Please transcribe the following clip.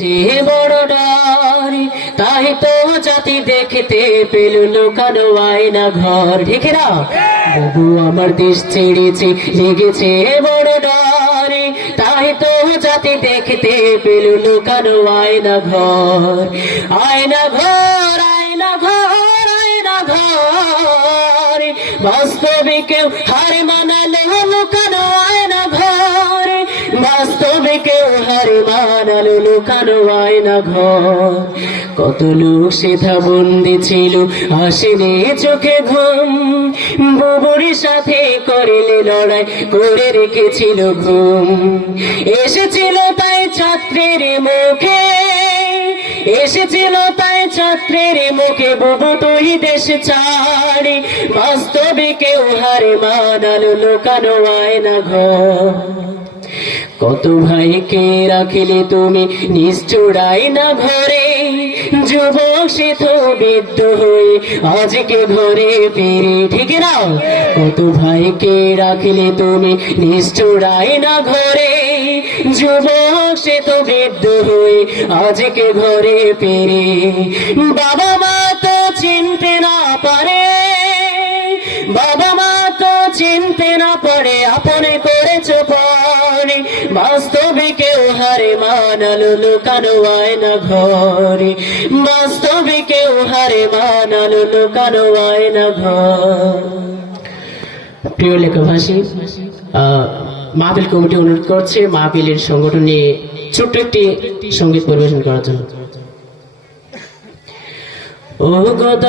যে বড় ডারি তাই তো জাতি দেখতে পেল লুকানো আয়না ঘর, ঠিক না? বহু আমার দেশ ছেড়েছে, লেগেছে বড় ডারি তাই তো জাতি দেখতে পেল লুকানো আয়না ঘর। আয়না ঘর, আয়না ঘর, আয়না ঘর, বাস্তবে কেউ হার মানালো লুকানো আয়না ঘর, বাস্তবে কেউ হার মানালো লুকানো আয়না ঘর। কত লোক সেথা বন্দি ছিল, আসেনি চোখে ঘুম, বুবুর সাথে করিলে লড়াই করে রেখেছিল ঘুম। এসেছিল তাই ছাত্রের মুখে, এসেছিল তাই ছাত্রের মুখে, বুবু তুই দেশ ছাড়ি, বাস্তবে কেউ হার মানালো লুকানো আয়না ঘর। কত ভাইকে রাখিলে তুমি নিষ্ঠুর আয়না ঘরে, যুবক সে তো বৃদ্ধ হয়ে আজকে ঘরে ফিরে, ঠিক না? কত ভাইকে রাখিলে তুমি নিষ্ঠুর আয়না ঘরে, যুবক সে তো বৃদ্ধ হয়ে আজকে ঘরে ফিরে। বাবা মা তো চিনতে না পারে, বাবা মা তো চিনতে না পারে, আপনে করেছো পরে, বাস্তবে কেউ হারে মানালো লুকানো আয়না ঘরে, বাস্তবে কেউ হারে মানালো লুকানো আয়না ঘর। প্রিয় লেখকভাষী, মাহফিল কমিটি অনুরোধ করছে মাহফিলের সংগঠন নিয়ে ছোট্ট একটি সঙ্গীত পরিবেশন করার জন্য। ও